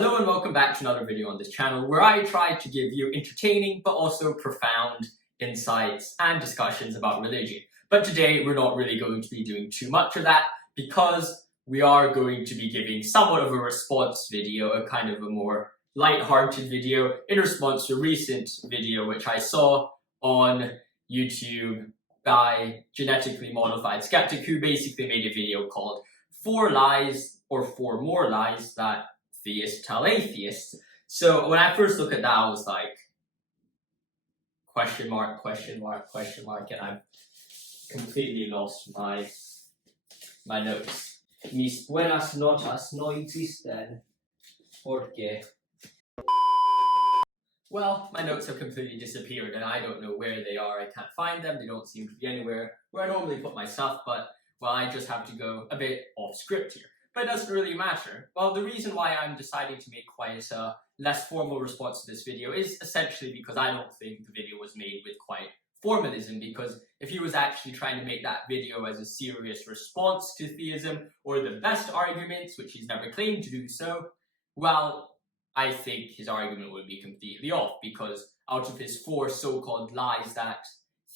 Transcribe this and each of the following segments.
Hello and welcome back to another video on this channel where I try to give you entertaining but also profound insights and discussions about religion. But today we're not really going to be doing too much of that because we are going to be giving somewhat of a response video, a kind of a more light-hearted video in response to a recent video which I saw on YouTube by genetically modified skeptic who basically made a video called 4 Lies or 4 More Lies That Theists Tell Atheists. So when I first looked at that, I was like, question mark, and I've completely lost my notes. Mis buenas notas no existen porque... Well, my notes have completely disappeared and I don't know where they are. I can't find them. They don't seem to be anywhere where I normally put my stuff, but, well, I just have to go a bit off script here. But it doesn't really matter. Well, the reason why I'm deciding to make quite a less formal response to this video is essentially because I don't think the video was made with quite formalism, because if he was actually trying to make that video as a serious response to theism or the best arguments, which he's never claimed to do so, well, I think his argument would be completely off, because out of his 4 so-called lies that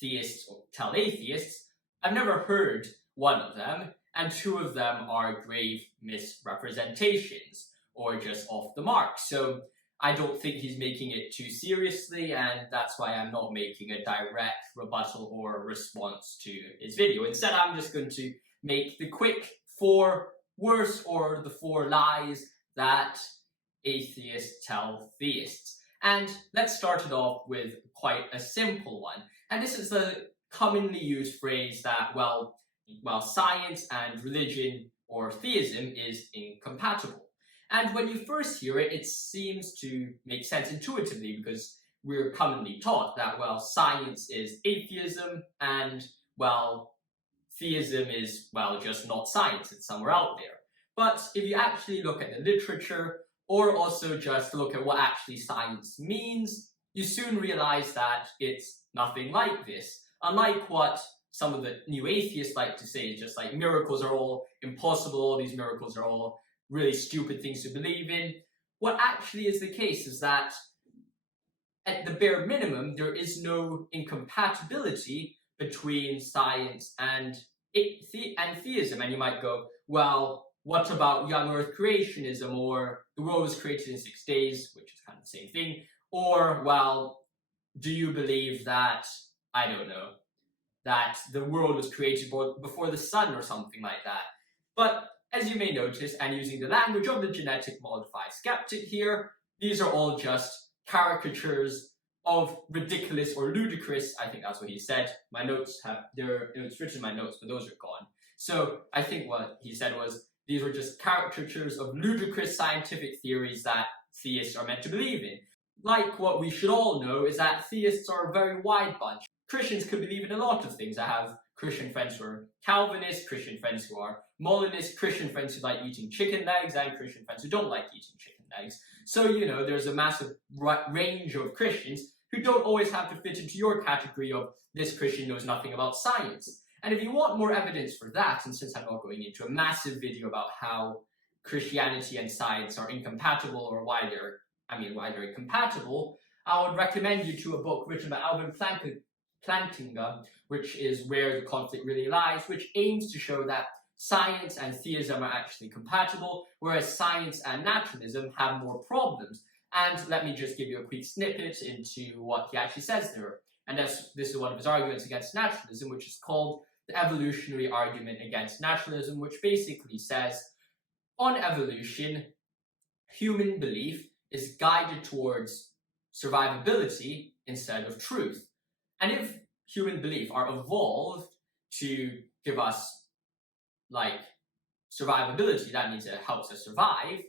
theists tell atheists, I've never heard one of them, and 2 of them are grave misrepresentations, or just off the mark. So I don't think he's making it too seriously, and that's why I'm not making a direct rebuttal or response to his video. Instead, I'm just going to make the quick 4 worse, or the 4 lies that atheists tell theists. And let's start it off with quite a simple one. And this is the commonly used phrase that, well, science and religion or theism is incompatible. And when you first hear it, it seems to make sense intuitively, because we're commonly taught that, well, science is atheism and, well, theism is, well, just not science, it's somewhere out there. But if you actually look at the literature, or also just look at what actually science means, you soon realize that it's nothing like this. Unlike what some of the new atheists like to say, just like miracles are all impossible, all these miracles are all really stupid things to believe in. What actually is the case is that at the bare minimum, there is no incompatibility between science and theism. And you might go, well, what about young earth creationism, or the world was created in 6 days, which is kind of the same thing? Or, well, do you believe that, I don't know, that the world was created before the sun or something like that? But as you may notice, and using the language of the genetic modified skeptic here, these are all just caricatures of ridiculous or ludicrous, I think that's what he said. My notes it's written in my notes, but those are gone. So I think what he said was, these were just caricatures of ludicrous scientific theories that theists are meant to believe in. Like, what we should all know is that theists are a very wide bunch. Christians could believe in a lot of things. I have Christian friends who are Calvinists, Christian friends who are Molinists, Christian friends who like eating chicken legs, and Christian friends who don't like eating chicken legs. So, you know, there's a massive range of Christians who don't always have to fit into your category of this Christian knows nothing about science. And if you want more evidence for that, and since I'm not going into a massive video about how Christianity and science are incompatible, or why they're incompatible, I would recommend you to a book written by Alvin Plantinga, which is Where the Conflict Really Lies, which aims to show that science and theism are actually compatible, whereas science and naturalism have more problems. And let me just give you a quick snippet into what he actually says there. And this is one of his arguments against naturalism, which is called the evolutionary argument against naturalism, which basically says, on evolution, human belief is guided towards survivability instead of truth. And if human belief are evolved to give us, like, survivability, that means it helps us survive.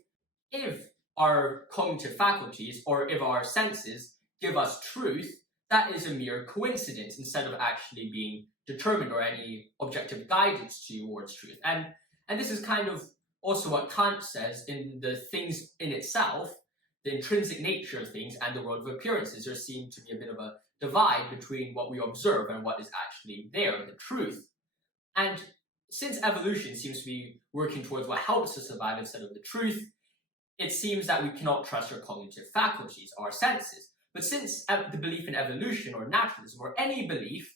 If our cognitive faculties, or if our senses give us truth, that is a mere coincidence instead of actually being determined or any objective guidance towards truth. And this is kind of also what Kant says in the things in itself, the intrinsic nature of things and the world of appearances. There seems to be a bit of a divide between what we observe and what is actually there, the truth. And since evolution seems to be working towards what helps us survive instead of the truth, it seems that we cannot trust our cognitive faculties, our senses. But since the belief in evolution or naturalism, or any belief,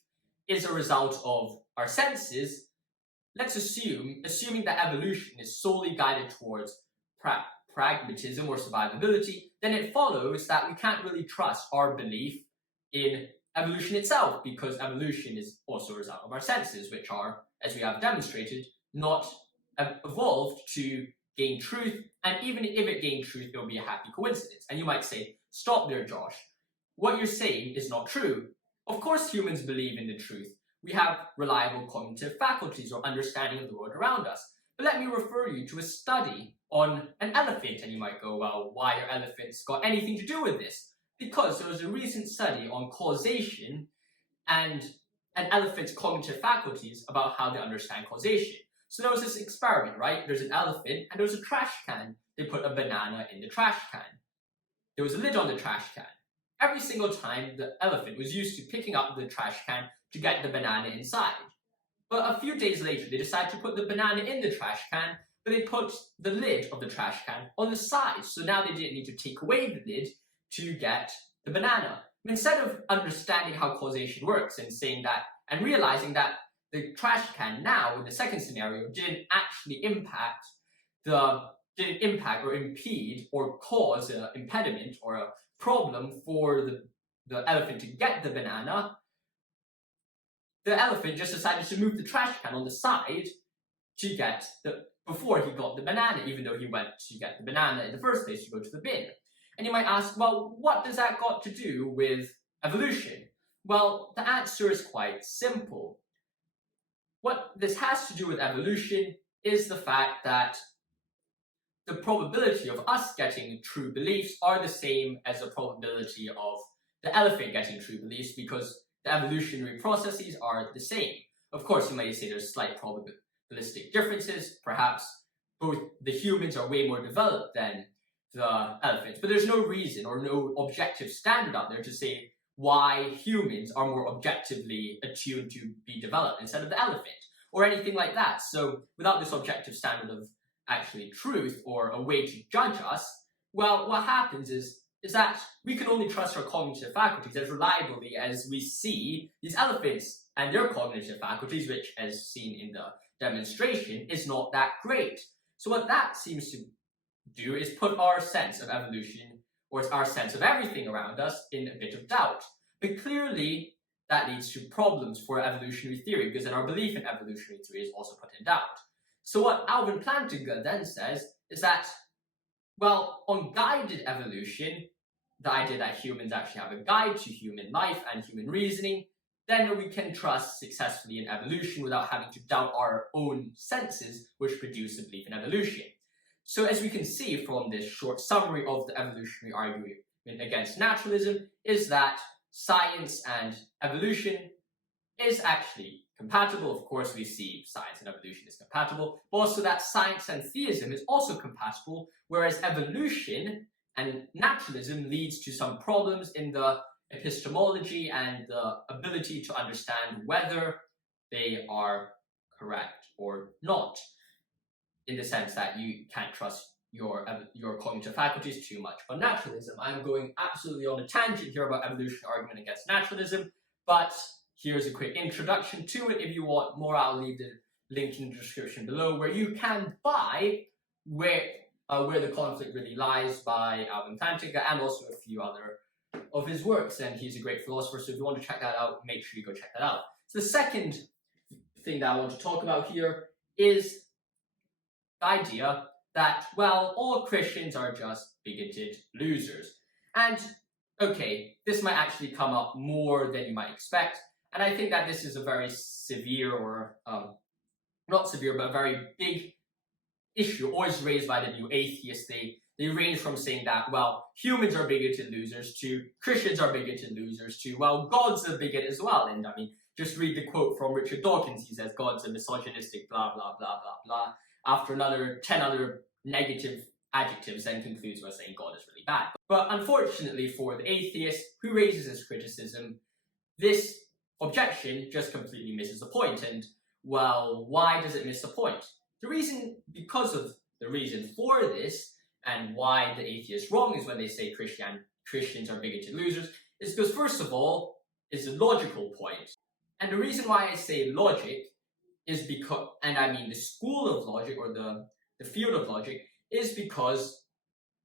is a result of our senses, let's assuming that evolution is solely guided towards pragmatism or survivability, then it follows that we can't really trust our belief in evolution itself, because evolution is also a result of our senses, which are, as we have demonstrated, not evolved to gain truth, and even if it gained truth, it will be a happy coincidence. And you might say, stop there, Josh. What you're saying is not true. Of course humans believe in the truth. We have reliable cognitive faculties or understanding of the world around us. But let me refer you to a study on an elephant, and you might go, well, why are elephants got anything to do with this? Because there was a recent study on causation and an elephant's cognitive faculties about how they understand causation. So there was this experiment, right? There's an elephant and there was a trash can. They put a banana in the trash can. There was a lid on the trash can. Every single time, the elephant was used to picking up the trash can to get the banana inside. But a few days later, they decided to put the banana in the trash can, but they put the lid of the trash can on the side. So now they didn't need to take away the lid to get the banana. Instead of understanding how causation works and saying that, and realizing that the trash can now, in the second scenario, didn't actually impact or impede or cause an impediment or a problem for the elephant to get the banana, the elephant just decided to move the trash can on the side to get before he got the banana, even though he went to get the banana in the first place to go to the bin. And you might ask, well, what does that got to do with evolution? Well, the answer is quite simple. What this has to do with evolution is the fact that the probability of us getting true beliefs are the same as the probability of the elephant getting true beliefs, because the evolutionary processes are the same. Of course, you might say there's slight probabilistic differences. Perhaps both the humans are way more developed than the elephants, but there's no reason or no objective standard out there to say why humans are more objectively attuned to be developed instead of the elephant, or anything like that. So without this objective standard of actually truth or a way to judge us, well, what happens is that we can only trust our cognitive faculties as reliably as we see these elephants and their cognitive faculties, which, as seen in the demonstration, is not that great. So what that seems to do is put our sense of evolution, or our sense of everything around us, in a bit of doubt. But clearly, that leads to problems for evolutionary theory, because then our belief in evolutionary theory is also put in doubt. So what Alvin Plantinga then says is that, well, on guided evolution, the idea that humans actually have a guide to human life and human reasoning, then we can trust successfully in evolution without having to doubt our own senses, which produce a belief in evolution. So as we can see from this short summary of the evolutionary argument against naturalism, is that science and evolution is actually compatible. Of course, we see science and evolution is compatible, but also that science and theism is also compatible, whereas evolution and naturalism leads to some problems in the epistemology and the ability to understand whether they are correct or not, in the sense that you can't trust your cognitive faculties too much. But naturalism, I'm going absolutely on a tangent here about evolutionary argument against naturalism, but here's a quick introduction to it. If you want more, I'll leave the link in the description below, where you can buy Where the Conflict Really Lies by Alvin Plantinga, and also a few other of his works, and he's a great philosopher, so if you want to check that out, make sure you go check that out. So the second thing that I want to talk about here is the idea that, well, all Christians are just bigoted losers. And, okay, this might actually come up more than you might expect, and I think that this is a very severe, or, not severe, but a very big issue always raised by the new atheists. They range from saying that, well, humans are bigoted losers, to Christians are bigoted losers, to, well, God's a bigot as well. And I mean, just read the quote from Richard Dawkins. He says, God's a misogynistic, blah, blah, blah, blah, blah, after 10 other negative adjectives, then concludes by saying God is really bad. But unfortunately for the atheist who raises this criticism, this objection just completely misses the point. And, well, why does it miss the point? Because of the reason for this, and why the atheist wrong is when they say Christians are bigoted losers, is because, first of all, it's a logical point. And the reason why I say logic is because, and I mean the school of logic or the field of logic, is because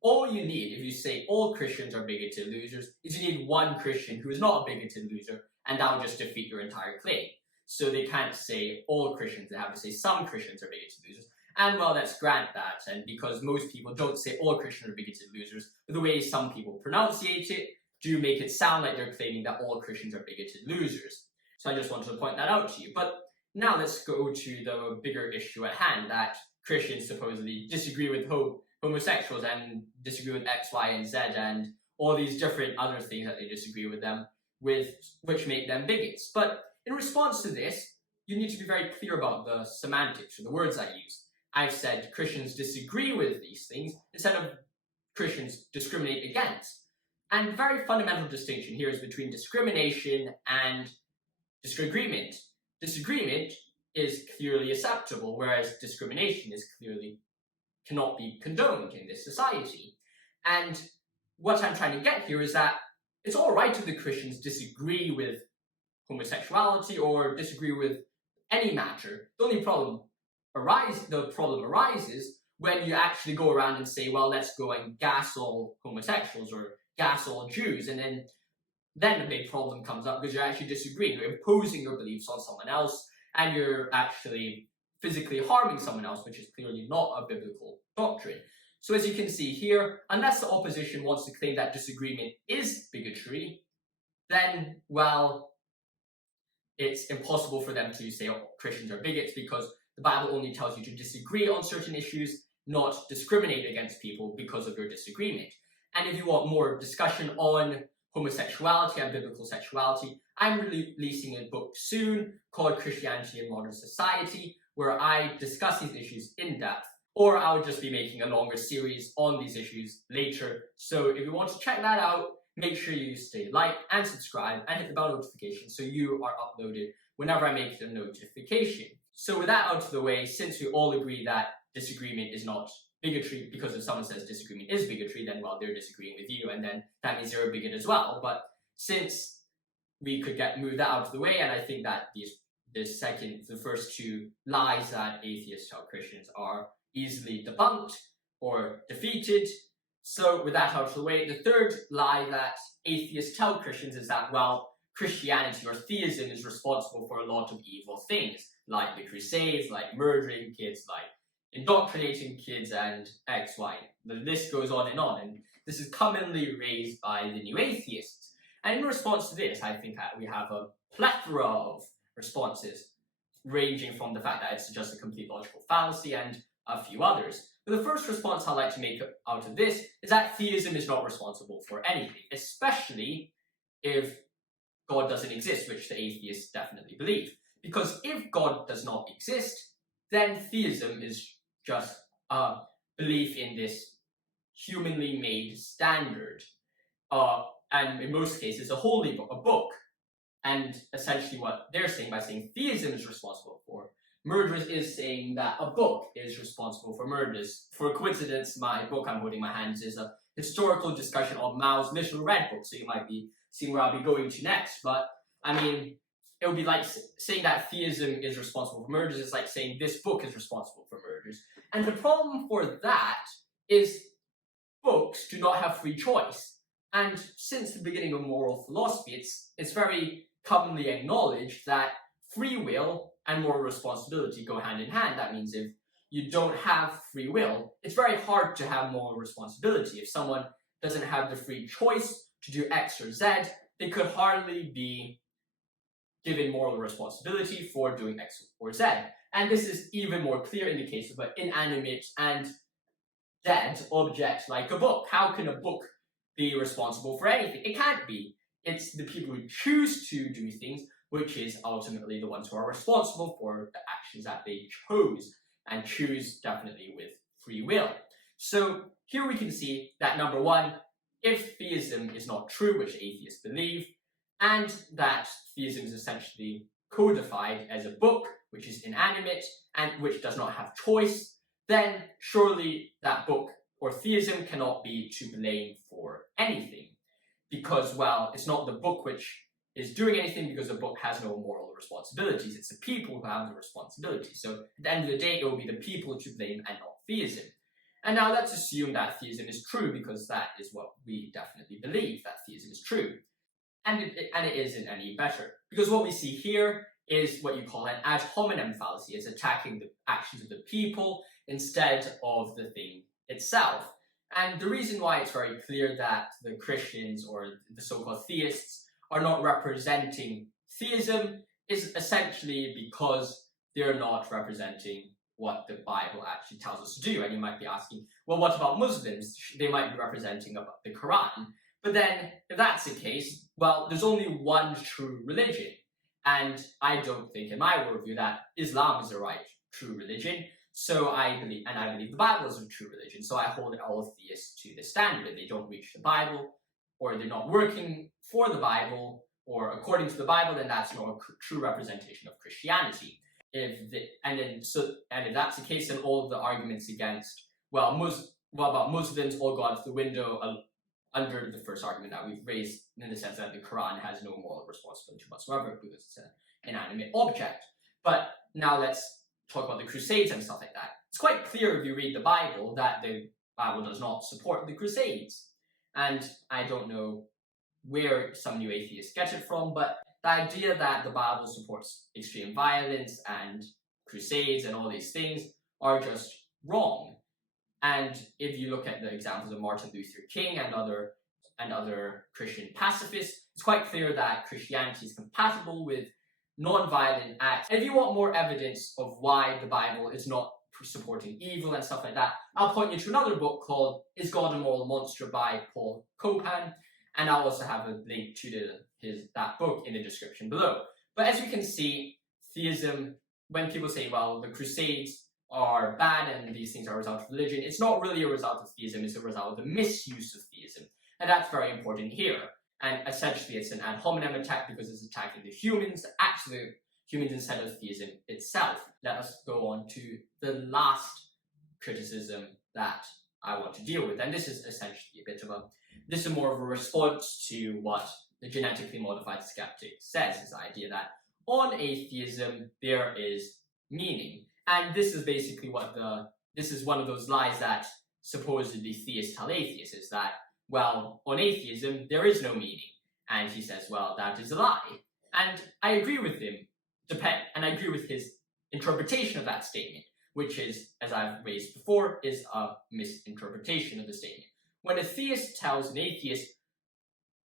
all you need, if you say all Christians are bigoted losers, is you need one Christian who is not a bigoted loser, and that will just defeat your entire claim. So they can't say all Christians, they have to say some Christians are bigoted losers. And well, let's grant that, and because most people don't say all Christians are bigoted losers, but the way some people pronunciate it do make it sound like they're claiming that all Christians are bigoted losers. So I just wanted to point that out to you. But now let's go to the bigger issue at hand, that Christians supposedly disagree with homosexuals and disagree with X, Y, and Z, and all these different other things that they disagree with them with, which make them bigots. But in response to this, you need to be very clear about the semantics, or the words I use. I've said Christians disagree with these things instead of Christians discriminate against. And the very fundamental distinction here is between discrimination and disagreement. Disagreement is clearly acceptable, whereas discrimination is clearly cannot be condoned in this society. And what I'm trying to get here is that it's all right if the Christians disagree with homosexuality or disagree with any matter. The problem arises when you actually go around and say, well, let's go and gas all homosexuals or gas all Jews, and then a big problem comes up because you're actually disagreeing, you're imposing your beliefs on someone else, and you're actually physically harming someone else, which is clearly not a biblical doctrine. So as you can see here, unless the opposition wants to claim that disagreement is bigotry, then, well, it's impossible for them to say, oh, Christians are bigots, because the Bible only tells you to disagree on certain issues, not discriminate against people because of your disagreement. And if you want more discussion on homosexuality and biblical sexuality, I'm releasing a book soon called Christianity in Modern Society, where I discuss these issues in depth, or I'll just be making a longer series on these issues later. So if you want to check that out, make sure you stay like and subscribe and hit the bell notification so you are uploaded whenever I make the notification. So with that out of the way, since we all agree that disagreement is not bigotry, because if someone says disagreement is bigotry, then well, they're disagreeing with you, and then that means you're a bigot as well. But since we could move that out of the way, and I think that the first two lies that atheists tell Christians are easily debunked or defeated. So with that out of the way, the third lie that atheists tell Christians is that, well, Christianity or theism is responsible for a lot of evil things, like the Crusades, like murdering kids, like indoctrinating kids, and X, Y. The list goes on, and this is commonly raised by the new atheists. And in response to this, I think that we have a plethora of responses, ranging from the fact that it's just a complete logical fallacy and a few others. But the first response I'd like to make out of this is that theism is not responsible for anything, especially if God doesn't exist, which the atheists definitely believe. Because if God does not exist, then theism is just a belief in this humanly made standard, and in most cases a holy book, a book. And essentially what they're saying by saying theism is responsible for murders is saying that a book is responsible for murders. For a coincidence, my book I'm holding in my hands is a historical discussion of Mao's Little Red Book, so you might be seeing where I'll be going to next. But I mean, it would be like saying that theism is responsible for murders is like saying this book is responsible for murders. And the problem for that is books do not have free choice. And since the beginning of moral philosophy, it's very commonly acknowledged that free will and moral responsibility go hand in hand. That means if you don't have free will, it's very hard to have moral responsibility. If someone doesn't have the free choice to do X or Z, they could hardly be given moral responsibility for doing X or Z. And this is even more clear in the case of an inanimate and dead object like a book. How can a book be responsible for anything? It can't be. It's the people who choose to do things which is ultimately the ones who are responsible for the actions that they chose, and choose definitely with free will. So here we can see that number one, if theism is not true, which atheists believe, and that theism is essentially codified as a book, which is inanimate and which does not have choice, then surely that book or theism cannot be to blame for anything, because, well, it's not the book which is doing anything, because the book has no moral responsibilities. It's the people who have the responsibility. So at the end of the day, it will be the people to blame and not theism. And now let's assume that theism is true, because that is what we definitely believe, that theism is true. And it isn't any better, because what we see here is what you call an ad hominem fallacy. It's attacking the actions of the people instead of the thing itself. And the reason why it's very clear that the Christians or the so-called theists are not representing theism is essentially because they're not representing what the Bible actually tells us to do. And you might be asking, well, what about Muslims? They might be representing the Quran. But then, if that's the case, well, there's only one true religion. And I don't think, in my worldview, that Islam is the right true religion. So I believe the Bible is a true religion. So I hold all theists to the standard. If they don't reach the Bible, or they're not working for the Bible, or according to the Bible, then that's not a true representation of Christianity. If that's the case, then all of the arguments against, what about Muslims, all go out the window under the first argument that we've raised, in the sense that the Quran has no moral responsibility whatsoever, because it's an inanimate object. But now let's talk about the Crusades and stuff like that. It's quite clear if you read the Bible that the Bible does not support the Crusades. And I don't know where some new atheists get it from, but the idea that the Bible supports extreme violence and crusades and all these things are just wrong. And if you look at the examples of Martin Luther King and other Christian pacifists, it's quite clear that Christianity is compatible with non-violent acts. And if you want more evidence of why the Bible is not supporting evil and stuff like that, I'll point you to another book called Is God a Moral Monster by Paul Copan, and I'll also have a link to that book in the description below. But as you can see, theism, when people say, well, the Crusades are bad and these things are a result of religion, it's not really a result of theism, it's a result of the misuse of theism. And that's very important here. And essentially it's an ad hominem attack because it's attacking the humans, actually humans instead of theism itself. Let us go on to the last criticism that I want to deal with. And this is essentially this is more of a response to what the genetically modified skeptic says, is the idea that on atheism there is meaning. And this is basically this is one of those lies that supposedly theists tell atheists, is that, well, on atheism there is no meaning. And he says, well, that is a lie. And I agree with him, and I agree with his interpretation of that statement, which is, as I've raised before, is a misinterpretation of the statement. When a theist tells an atheist,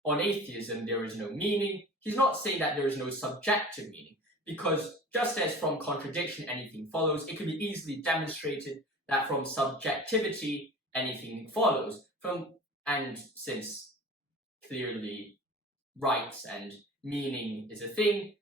on atheism there is no meaning, he's not saying that there is no subjective meaning, because just as from contradiction anything follows, it can be easily demonstrated that from subjectivity anything follows. And since clearly rights and meaning is a thing,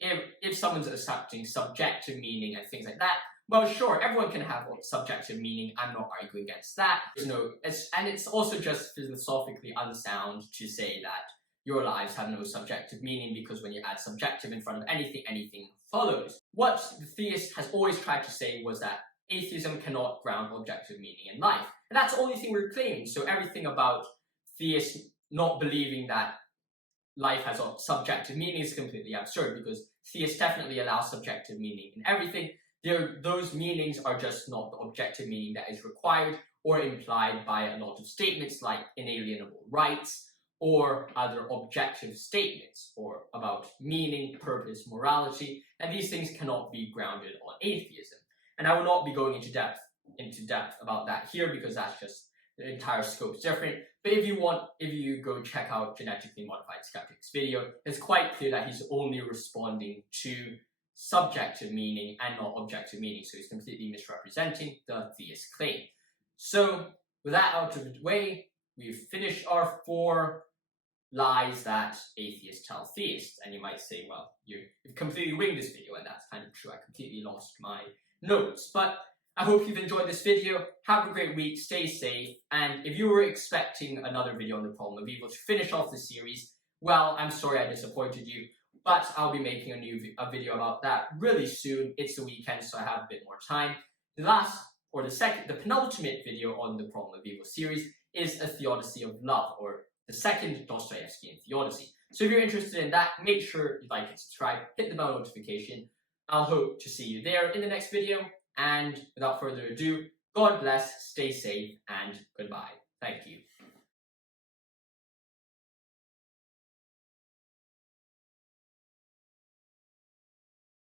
if someone's accepting subjective meaning and things like that, well, sure, everyone can have subjective meaning. I'm not arguing against that. And it's also just philosophically unsound to say that your lives have no subjective meaning, because when you add subjective in front of anything, anything follows. What the theist has always tried to say was that atheism cannot ground objective meaning in life. And that's the only thing we're claiming. So everything about theists not believing that life has a subjective meaning is completely absurd, because theists definitely allow subjective meaning in everything. Those meanings are just not the objective meaning that is required or implied by a lot of statements like inalienable rights or other objective statements or about meaning, purpose, morality, and these things cannot be grounded on atheism. And I will not be going into depth about that here, because that's just, the entire scope is different. But if you go check out Genetically Modified Skeptic's video, it's quite clear that he's only responding to subjective meaning and not objective meaning, so he's completely misrepresenting the theist claim. So with that out of the way, we've finished our 4 lies that atheists tell theists. And you might say, well, you've completely winged this video, and that's kind of true. I completely lost my notes, but I hope you've enjoyed this video. Have a great week, stay safe, and if you were expecting another video on the problem of evil to finish off the series, well, I'm sorry I disappointed you, but I'll be making a video about that really soon. It's the weekend, so I have a bit more time. The last or the penultimate video on the Problem of Evil series is A Theodicy of Love, or the second Dostoevskian theodicy. So if you're interested in that, make sure you like and subscribe, hit the bell notification. I'll hope to see you there in the next video, and without further ado, God bless, stay safe, and goodbye. Thank you.